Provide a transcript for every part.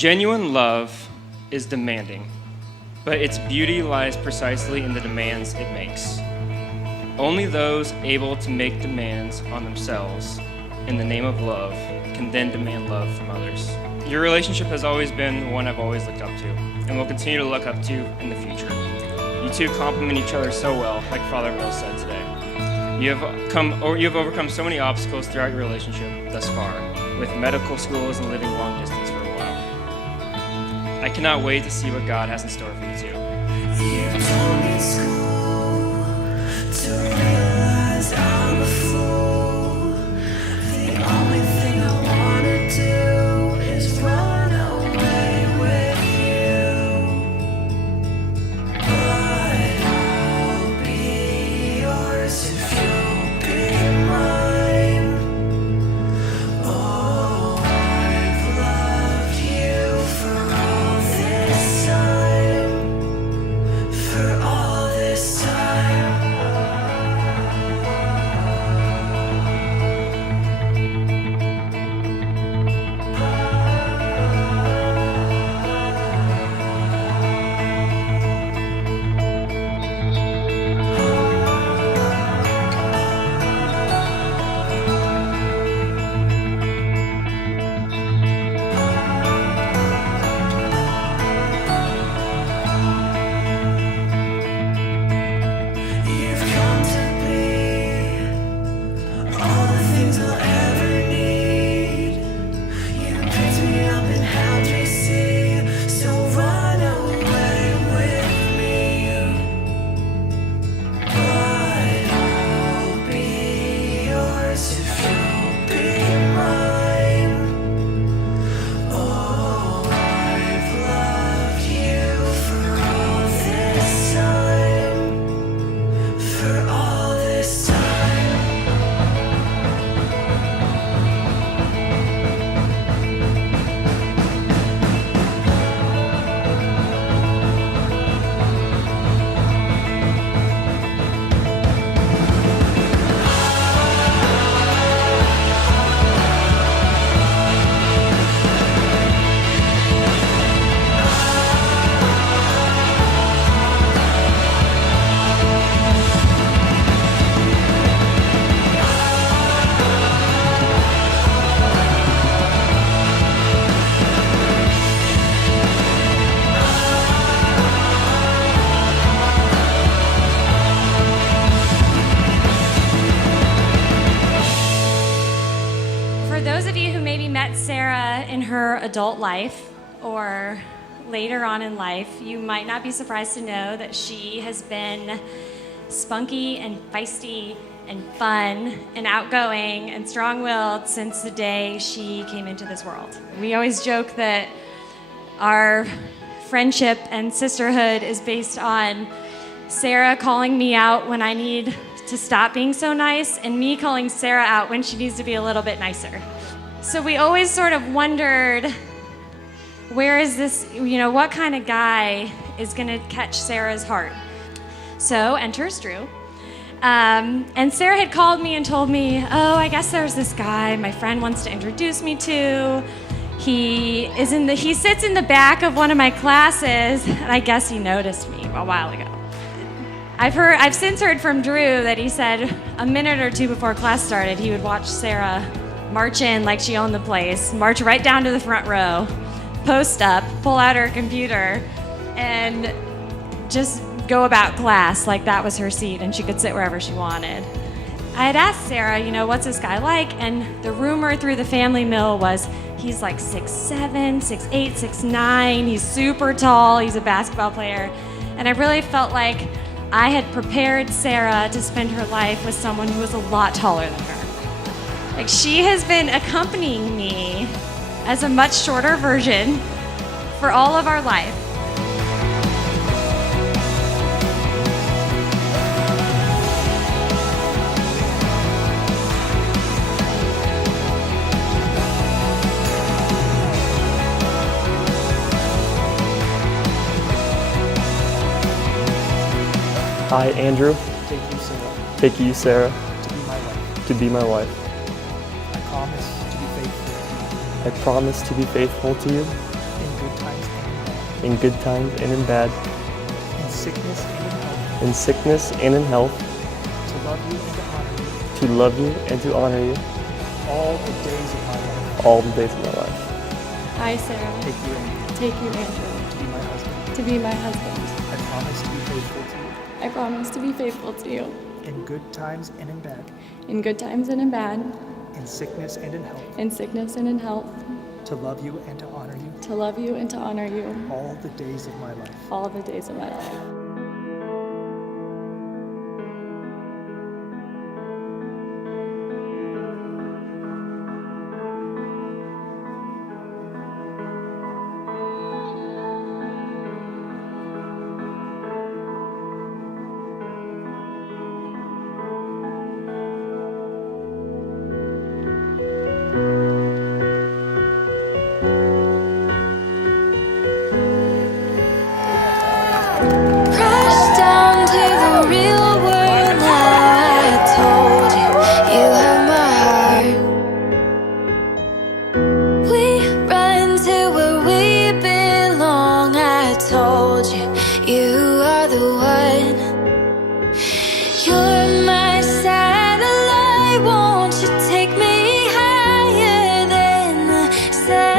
Genuine love is demanding, but its beauty lies precisely in the demands it makes. Only those able to make demands on themselves in the name of love can then demand love from others. Your relationship has always been one I've always looked up to, and will continue to look up to in the future. You two complement each other so well, like Father Bill said today. You have overcome so many obstacles throughout your relationship thus far, with medical schools and living long distance for a while. I cannot wait to see what God has in store for you two. You told me school to realize I'm a fool. The only thing I wanna do is run away with you. But I'll be yours if you'll be mine. Oh, I've loved you for all this time. For all this time. You've come to be all the things I'll ever need. You picked me up and held me see. So run away with me. But I'll be yours if you'll be mine. Oh, I've loved you for all this time. For all this time. For those of you who maybe met Sarah in her adult life or later on in life, you might not be surprised to know that she has been spunky and feisty and fun and outgoing and strong-willed since the day she came into this world. We always joke that our friendship and sisterhood is based on Sarah calling me out when I need to stop being so nice, and me calling Sarah out when she needs to be a little bit nicer. So we always sort of wondered, where is this, what kind of guy is gonna catch Sarah's heart? So enters Drew. And Sarah had called me and told me, oh, I guess there's this guy my friend wants to introduce me to. He sits in the back of one of my classes, and I guess he noticed me a while ago. I've since heard from Drew that he said a minute or two before class started, he would watch Sarah march in like she owned the place, march right down to the front row, post up, pull out her computer, and just go about class like that was her seat and she could sit wherever she wanted. I had asked Sarah, what's this guy like? And the rumor through the family mill was he's like 6'7", 6'8", 6'9", he's super tall, he's a basketball player. And I really felt like I had prepared Sarah to spend her life with someone who was a lot taller than her. Like, she has been accompanying me as a much shorter version for all of our life. I, Andrew, Take you, Sarah, take you, Sarah, to be my wife. to be my wife. I promise to be faithful I promise to be faithful to you in in good times and in bad, in sickness and in health, in sickness and in health, to love you and to honor you to love you and to honor you all the days of my life. all the days of my life. I, Sarah, Take you, Andrew, take you, Andrew, to be my husband. to be my husband. I promise to be faithful to you I promise to be faithful to you in good times and in bad, in good times and in bad, in sickness and in health, in sickness and in health, to love you and to honor you to love you and to honor you all the days of my life. all the days of my life. Crashed down to the real world now. I told you, you have my heart. We run to where we belong. I told you, you are the one. You're my satellite. Won't you take me higher than the sun?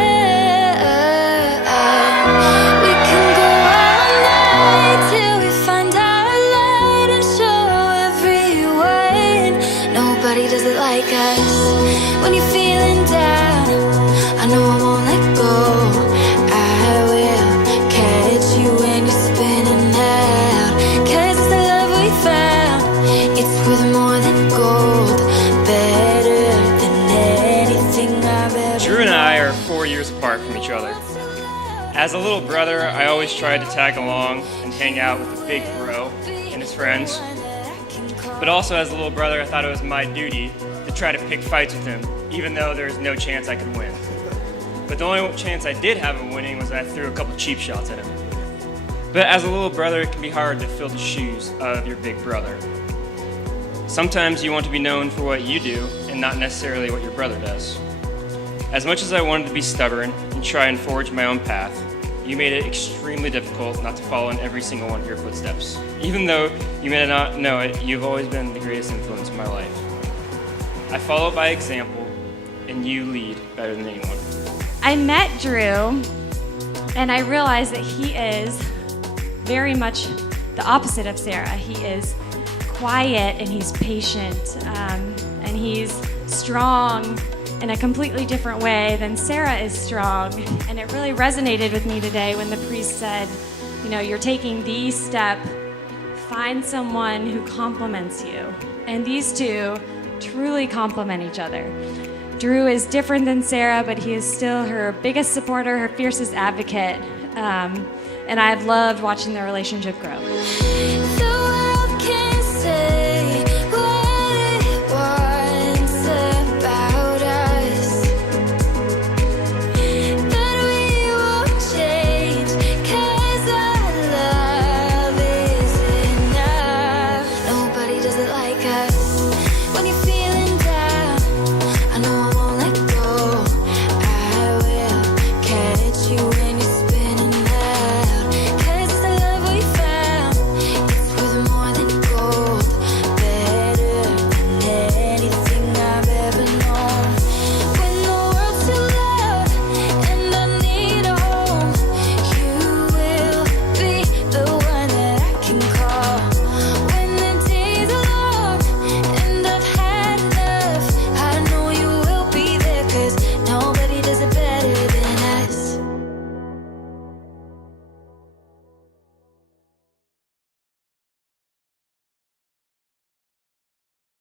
We can go all night till we find our light and show everyone nobody does it like us. When you're feeling down, I know I won't let go. I will catch you when you're spinning out. 'Cause it's the love we found. It's worth more than gold, better than anything I've ever. Drew and I are 4 years apart from each other. As a little brother, I always tried to tag along and hang out with the big bro and his friends. But also as a little brother, I thought it was my duty to try to pick fights with him, even though there was no chance I could win. But the only chance I did have of winning was I threw a couple cheap shots at him. But as a little brother, it can be hard to fill the shoes of your big brother. Sometimes you want to be known for what you do and not necessarily what your brother does. As much as I wanted to be stubborn and try and forge my own path, you made it extremely difficult not to follow in every single one of your footsteps. Even though you may not know it, you've always been the greatest influence in my life. I follow by example, and you lead better than anyone. I met Drew, and I realized that he is very much the opposite of Sarah. He is quiet and he's patient, and he's strong in a completely different way than Sarah is strong. And it really resonated with me today when the priest said, you know, you're taking the step, find someone who complements you. And these two truly complement each other. Drew is different than Sarah, but he is still her biggest supporter, her fiercest advocate. And I've loved watching their relationship grow.